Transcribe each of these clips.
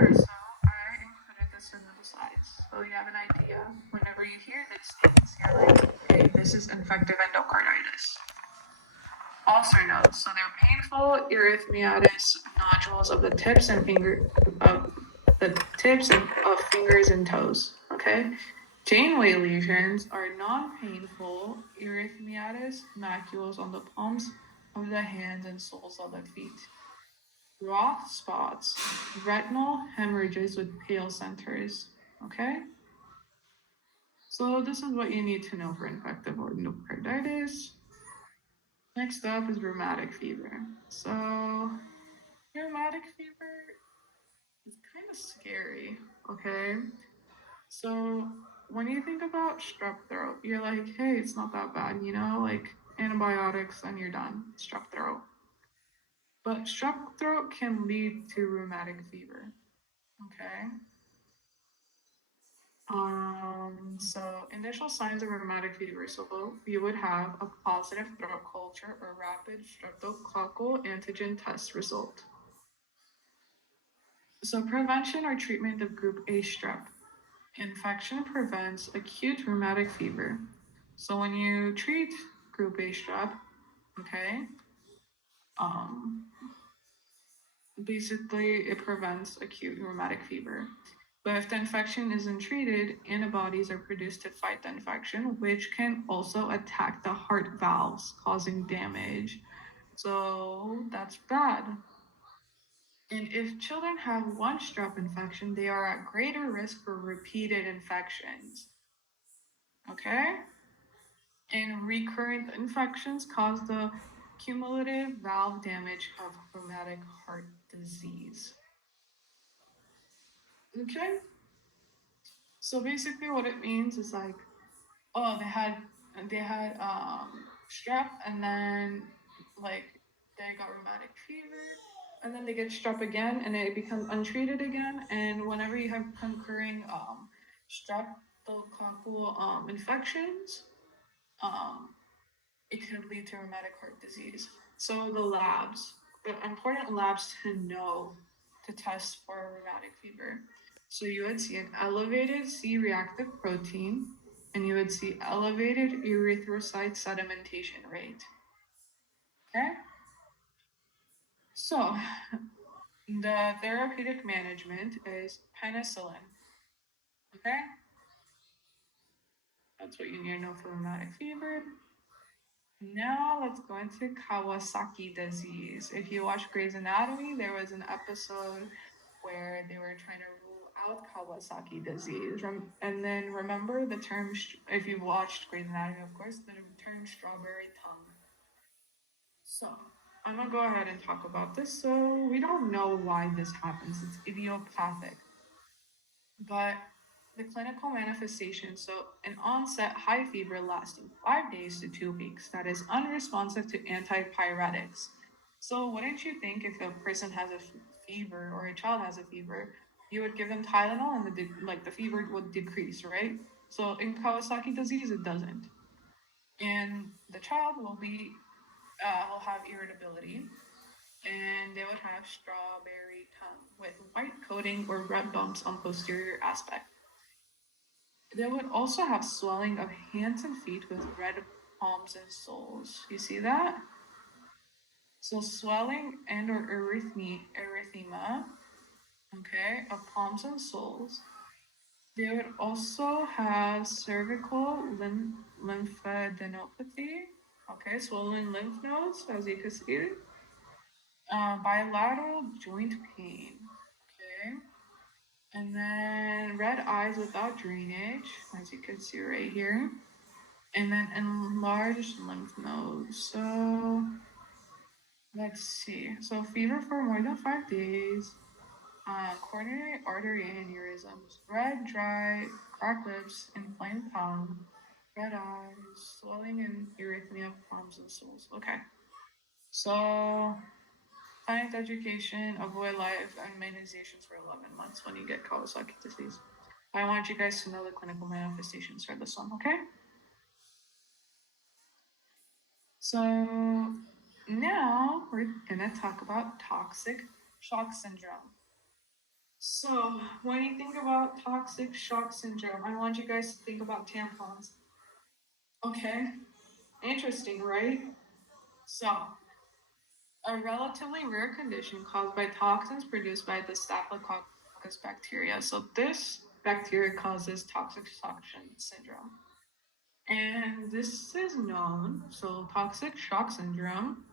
Sure. So I included this in the slides. So you have an idea. Whenever you hear these things, you're like, okay, this is infective endocarditis. Also note, so they're painful erythematosus nodules of the tips and of fingers and toes. Okay. Janeway lesions are non-painful erythematosus macules on the palms of the hands and soles of the feet. Roth spots, retinal hemorrhages with pale centers. Okay? So this is what you need to know for infective endocarditis. Next up is rheumatic fever. So rheumatic fever is kind of scary, okay? So when you think about strep throat, you're like, hey, it's not that bad, like antibiotics and you're done. Strep throat. But strep throat can lead to rheumatic fever. Okay. So initial signs of rheumatic fever. So you would have a positive throat culture or rapid streptococcal antigen test result. So prevention or treatment of group A strep. Infection prevents acute rheumatic fever. So when you treat group A strep, okay, basically it prevents acute rheumatic fever. But if the infection isn't treated, antibodies are produced to fight the infection, which can also attack the heart valves, causing damage. So that's bad. And if children have one strep infection, they are at greater risk for repeated infections. Okay? And recurrent infections cause the cumulative valve damage of rheumatic heart disease. Okay? So basically what it means is like, oh, they had strep and then like they got rheumatic fever and then they get strep again and it becomes untreated again, and whenever you have concurring streptococcal infections, it can lead to rheumatic heart disease. So the important labs to know to test for rheumatic fever. So you would see an elevated C-reactive protein, and you would see elevated erythrocyte sedimentation rate. Okay? So the therapeutic management is penicillin. Okay? That's what you need to know for rheumatic fever. Now let's go into Kawasaki disease. If you watch Grey's Anatomy, there was an episode where they were trying to rule out Kawasaki disease. And then remember the term, if you've watched Grey's Anatomy, of course, the term strawberry tongue. So I'm going to go ahead and talk about this. So we don't know why this happens. It's idiopathic. But the clinical manifestation, so an onset high fever lasting 5 days to 2 weeks that is unresponsive to antipyretics. So wouldn't you think if a person has a fever or a child has a fever, you would give them Tylenol and the fever would decrease, right? So in Kawasaki disease, it doesn't. And the child will have irritability, and they would have strawberry tongue with white coating or red bumps on posterior aspect. They would also have swelling of hands and feet with red palms and soles. You see that? So swelling and or erythema, okay, of palms and soles. They would also have cervical lymphadenopathy, okay, swollen lymph nodes, as you can see. Bilateral joint pain, okay. And then red eyes without drainage, as you can see right here. And then enlarged lymph nodes. So let's see. So fever for more than 5 days. Coronary artery aneurysms. Red, dry, cracked lips, inflamed tongue, red eyes, swelling and erythema of palms and soles. Okay. So science education, avoid live immunizations for 11 months when you get Kawasaki disease. I want you guys to know the clinical manifestations for this one, okay? So now we're gonna talk about toxic shock syndrome. So, when you think about toxic shock syndrome, I want you guys to think about tampons. Okay, interesting, right? So, a relatively rare condition caused by toxins produced by the Staphylococcus bacteria. So, this bacteria causes toxic shock syndrome. And this is known, so toxic shock syndrome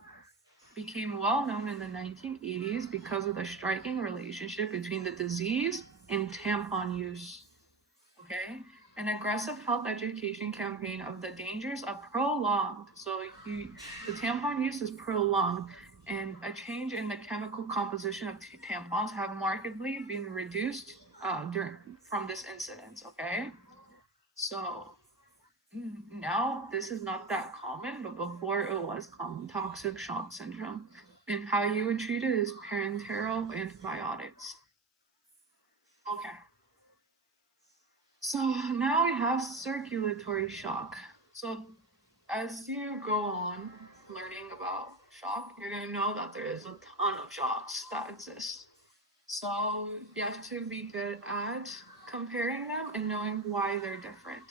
became well known in the 1980s because of the striking relationship between the disease and tampon use. Okay? An aggressive health education campaign of the dangers of the tampon use is prolonged, and a change in the chemical composition of tampons have markedly been reduced from this incident. Okay? So now this is not that common, but before it was common, toxic shock syndrome. And how you would treat it is parenteral antibiotics. Okay, so now we have circulatory shock. So as you go on learning about shock, you're gonna know that there is a ton of shocks that exist. So you have to be good at comparing them and knowing why they're different.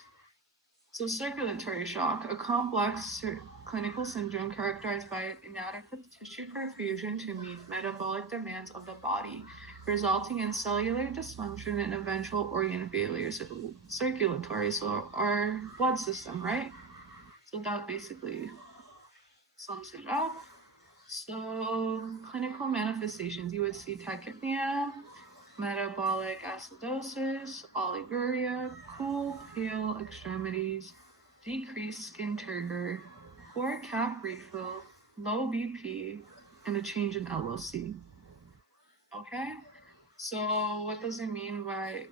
So, circulatory shock, a complex clinical syndrome characterized by inadequate tissue perfusion to meet metabolic demands of the body, resulting in cellular dysfunction and eventual organ failure. So, circulatory, so our blood system, right? So, that basically sums it up. So, clinical manifestations, you would see tachypnea, metabolic acidosis, oliguria, cool, pale extremities, decreased skin turgor, poor calf refill, low BP, and a change in LOC. Okay? So, what does it mean by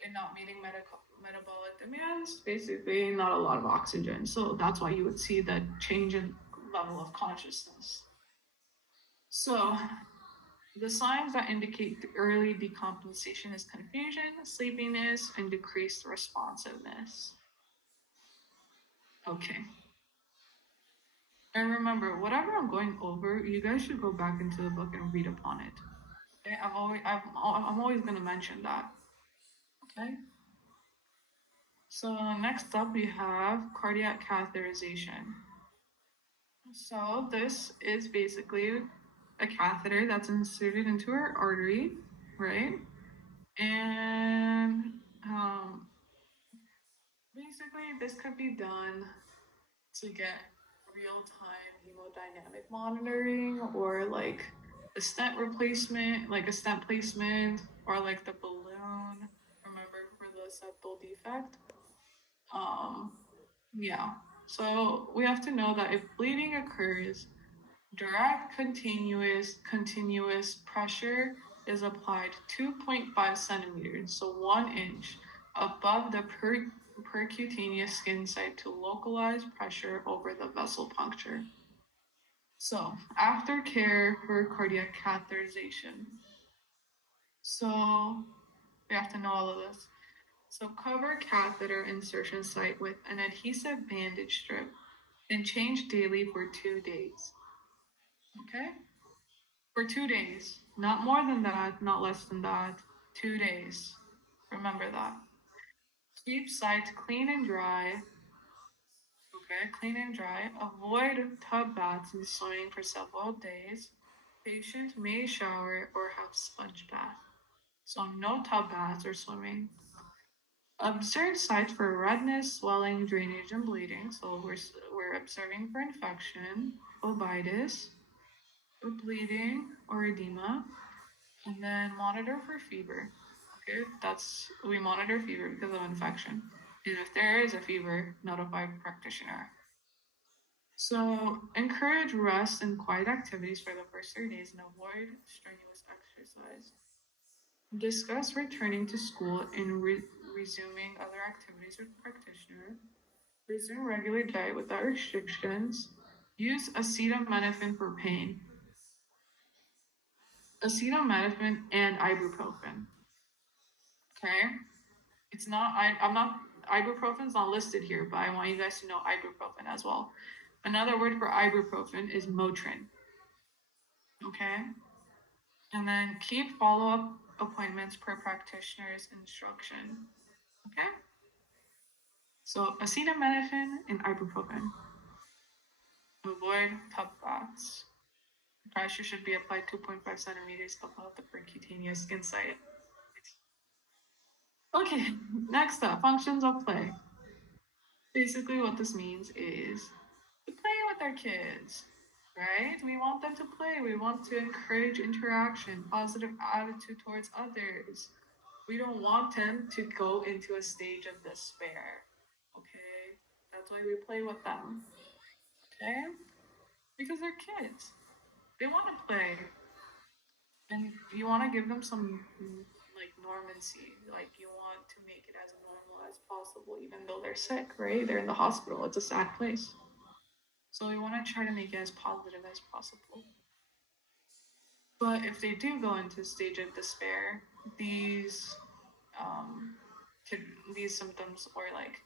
it not meeting metabolic demands? Basically, not a lot of oxygen. So, that's why you would see the change in level of consciousness. So, the signs that indicate the early decompensation is confusion, sleepiness, and decreased responsiveness. Okay. And remember, whatever I'm going over, you guys should go back into the book and read upon it. Okay? I'm always going to mention that. Okay. So next up, we have cardiac catheterization. So this is basically a catheter that's inserted into our artery, right? And basically, this could be done to get real time hemodynamic monitoring or like a stent replacement, like a stent placement, or like the balloon. Remember for the septal defect? Um, yeah. So we have to know that if bleeding occurs, direct continuous pressure is applied 2.5 centimeters, so 1 inch, above the percutaneous skin site to localize pressure over the vessel puncture. So, aftercare for cardiac catheterization. So, we have to know all of this. So, cover catheter insertion site with an adhesive bandage strip and change daily for 2 days. Okay? For 2 days. Not more than that, not less than that. 2 days. Remember that. Keep site clean and dry. Okay, clean and dry. Avoid tub baths and swimming for several days. Patient may shower or have sponge bath. So no tub baths or swimming. Observe sites for redness, swelling, drainage, and bleeding. So we're observing for infection, uveitis, bleeding, or edema. And then monitor for fever. Okay, we monitor fever because of infection. And if there is a fever, notify practitioner. So encourage rest and quiet activities for the first 3 days and avoid strenuous exercise. Discuss returning to school and resuming other activities with practitioner. Resume regular diet without restrictions. Use acetaminophen for pain. Acetaminophen and ibuprofen. Okay? I'm not, ibuprofen's not listed here, but I want you guys to know ibuprofen as well. Another word for ibuprofen is Motrin. Okay? And then keep follow up appointments per practitioner's instruction. Okay? So acetaminophen and ibuprofen. Avoid tub baths. Pressure should be applied 2.5 centimeters above the percutaneous skin site. Okay, next up, functions of play. Basically, what this means is we play with our kids, right? We want them to play. We want to encourage interaction, positive attitude towards others. We don't want them to go into a stage of despair. Okay? That's why we play with them. Okay? Because they're kids. They want to play. And you want to give them some like normancy. Like you want to make it as normal as possible, even though they're sick, right? They're in the hospital. It's a sad place. So we want to try to make it as positive as possible. But if they do go into a stage of despair, these um, could these symptoms or like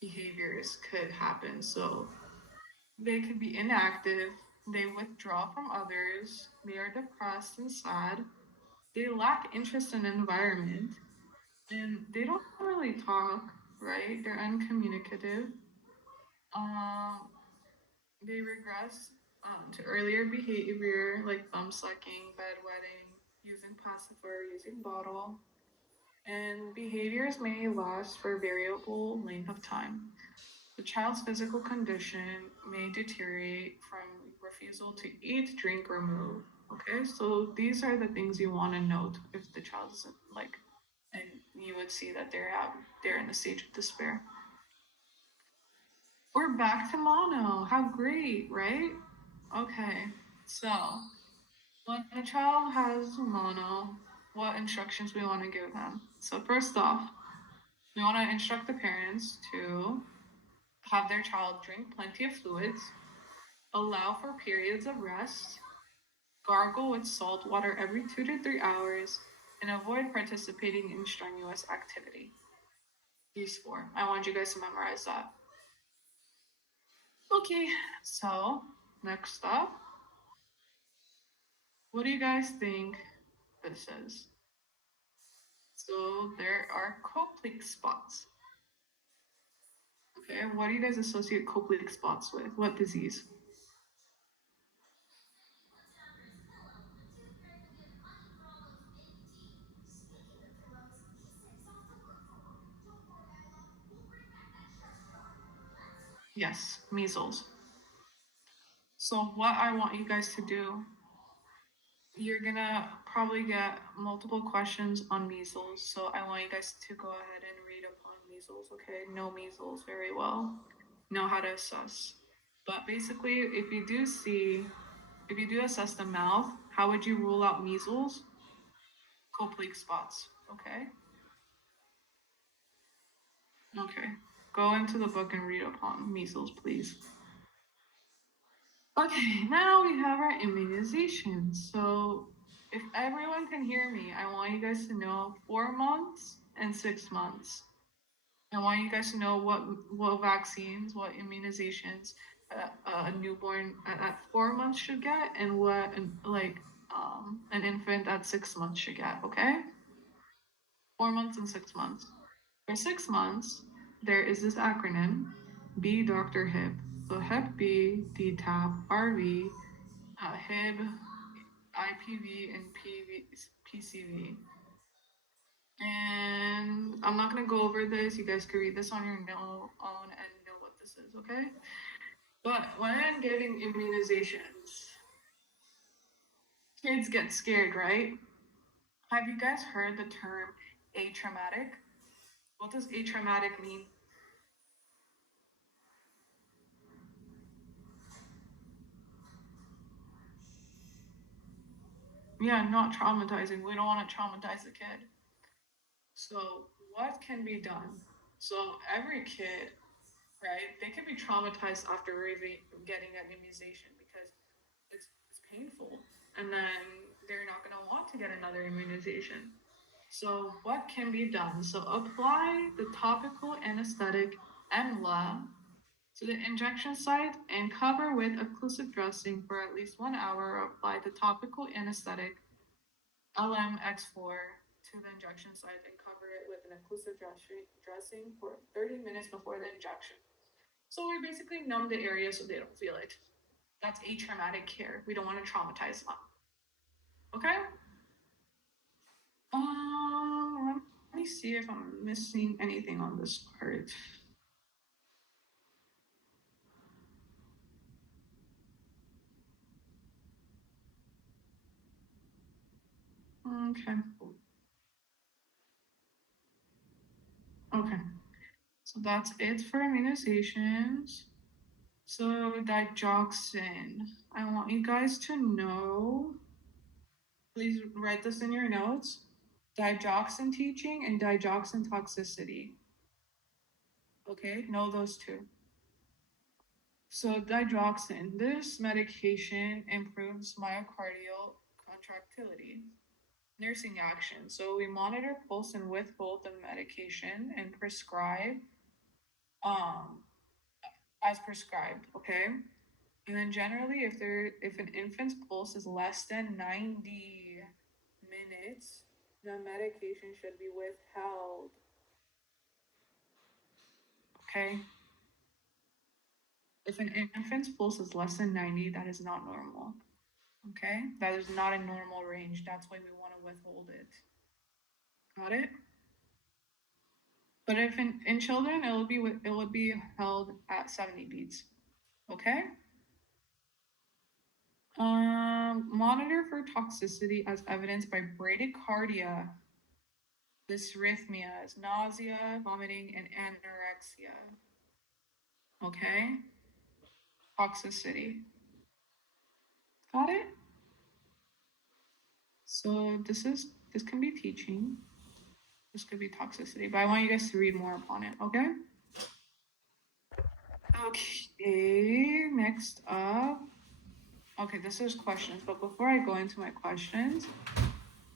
behaviors could happen. So they could be inactive, they withdraw from others, they are depressed and sad, they lack interest in environment, and they don't really talk, right? They're uncommunicative. Um, they regress to earlier behavior like thumb sucking, bedwetting, using pacifier, using bottle, and behaviors may last for a variable length of time. The child's physical condition may deteriorate from refusal to eat, drink, or move. Okay, so these are the things you want to note if the child isn't like, and you would see that they're in a stage of despair. We're back to mono. How great, right? Okay, so when a child has mono, what instructions we want to give them? So first off, we want to instruct the parents to have their child drink plenty of fluids, allow for periods of rest, gargle with salt water every 2 to 3 hours, and avoid participating in strenuous activity. These four. I want you guys to memorize that. Okay, so next up, what do you guys think this is? So there are Koplik spots. Okay, what do you guys associate Koplik spots with? What disease? Yes, measles. So what I want you guys to do, you're gonna probably get multiple questions on measles. So I want you guys to go ahead and read up on measles, okay? Know measles very well. Know how to assess. But basically, if you do assess the mouth, how would you rule out measles? Koplik spots, okay? Okay. Go into the book and read upon measles, please. Okay, now we have our immunizations. So if everyone can hear me, I want you guys to know 4 months and 6 months. I want you guys to know what vaccines, what immunizations a newborn at 4 months should get, and what an infant at 6 months should get. Okay, 4 months and 6 months. For 6 months, there is this acronym, B Dr. Hib. So Hep B, DTaP, RV, Hib, IPV, and PCV. And I'm not gonna go over this. You guys can read this on your own and know what this is, okay? But when getting immunizations, kids get scared, right? Have you guys heard the term atraumatic? What does atraumatic mean? Yeah, not traumatizing. We don't want to traumatize the kid. So, what can be done? So, every kid, right, they can be traumatized after getting an immunization because it's painful. And then they're not going to want to get another immunization. So, what can be done? So, apply the topical anesthetic EMLA to the injection site and cover with occlusive dressing for at least 1 hour. Apply the topical anesthetic LMX4 to the injection site and cover it with an occlusive dressing for 30 minutes before the injection. So we basically numb the area so they don't feel it. That's atraumatic care. We don't want to traumatize them. Okay? Let me see if I'm missing anything on this part. Okay. Okay. So that's it for immunizations. So digoxin. I want you guys to know, please write this in your notes. Digoxin teaching and digoxin toxicity. Okay, know those two. So digoxin, this medication improves myocardial contractility. Nursing action. So we monitor pulse and withhold the medication and prescribe um as prescribed, okay? And then generally if an infant's pulse is less than 90 minutes, the medication should be withheld. Okay? If an infant's pulse is less than 90, that is not normal. Okay? That is not a normal range. That's why we want to withhold it. Got it? But if in children, it would be held at 70 beats. Okay? Monitor for toxicity as evidenced by bradycardia, dysrhythmias, nausea, vomiting, and anorexia. Okay? Toxicity. Got it? So this can be teaching. This could be toxicity, but I want you guys to read more upon it, okay? Okay, next up. Okay, this is questions, but before I go into my questions,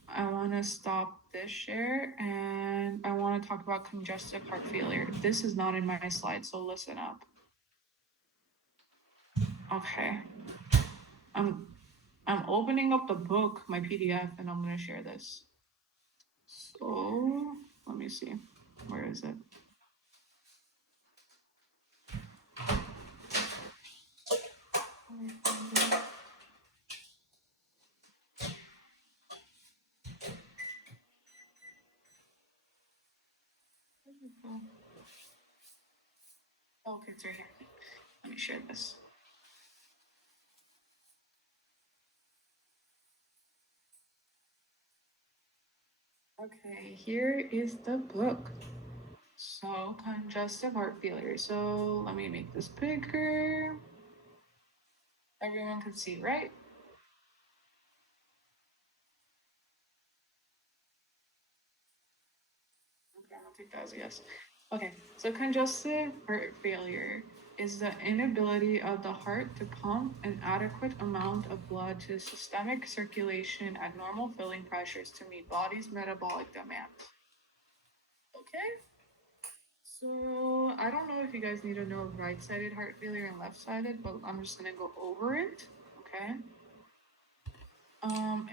I want to stop this share and I want to talk about congestive heart failure. This is not in my slide, so listen up. Okay. I'm opening up the book, my PDF, and I'm going to share this. So, let me see. Where is it? Okay, it's right here. Let me share this. Okay, here is the book. So, congestive heart failure. So, let me make this bigger. Everyone can see, right? Okay, I'll take that as a yes. Okay, so congestive heart failure is the inability of the heart to pump an adequate amount of blood to systemic circulation at normal filling pressures to meet body's metabolic demands. Okay? So I don't know if you guys need to know right-sided heart failure and left-sided, but I'm just gonna go over it. Okay.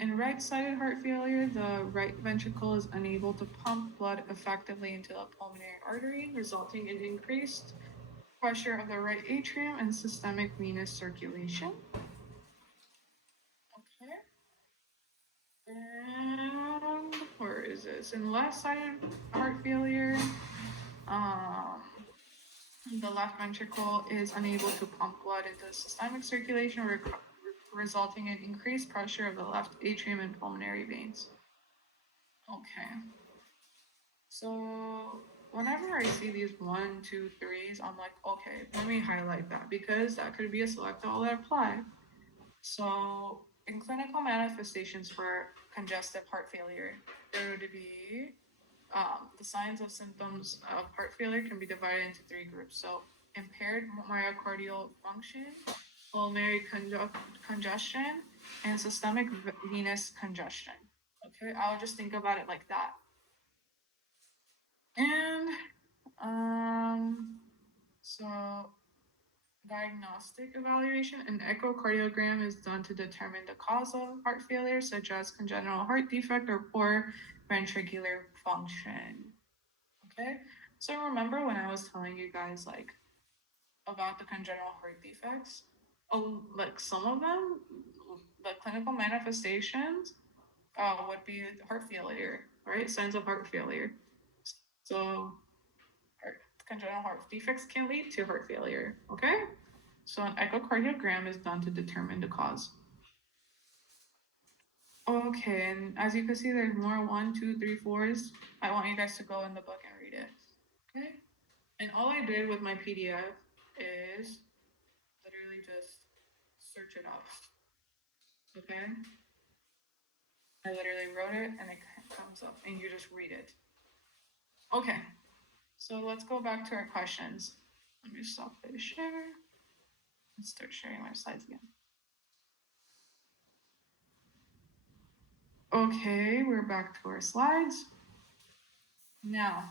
In right-sided heart failure, the right ventricle is unable to pump blood effectively into the pulmonary artery, resulting in increased pressure of the right atrium and systemic venous circulation. Okay. And where is this? In left-sided heart failure, the left ventricle is unable to pump blood into systemic circulation, resulting in increased pressure of the left atrium and pulmonary veins. Okay. So whenever I see these 1, 2, 3s, I'm like, okay, let me highlight that because that could be a select all that apply. So in clinical manifestations for congestive heart failure, there would be the signs of symptoms of heart failure can be divided into 3 groups. So impaired myocardial function, pulmonary congestion, and systemic venous congestion. Okay, I'll just think about it like that. And so diagnostic evaluation, an echocardiogram is done to determine the cause of heart failure, such as congenital heart defect or poor ventricular function. Okay, so remember when I was telling you guys like about the congenital heart defects? Oh, like some of them, the clinical manifestations would be heart failure, right? Signs of heart failure. So congenital heart defects can lead to heart failure, okay? So an echocardiogram is done to determine the cause. Okay, and as you can see, there's more 1, 2, 3, 4s. I want you guys to go in the book and read it. Okay? And all I did with my PDF is literally just search it up. Okay? I literally wrote it and it comes up and you just read it. Okay, so let's go back to our questions. Let me stop the share and start sharing my slides again. Okay, we're back to our slides. Now,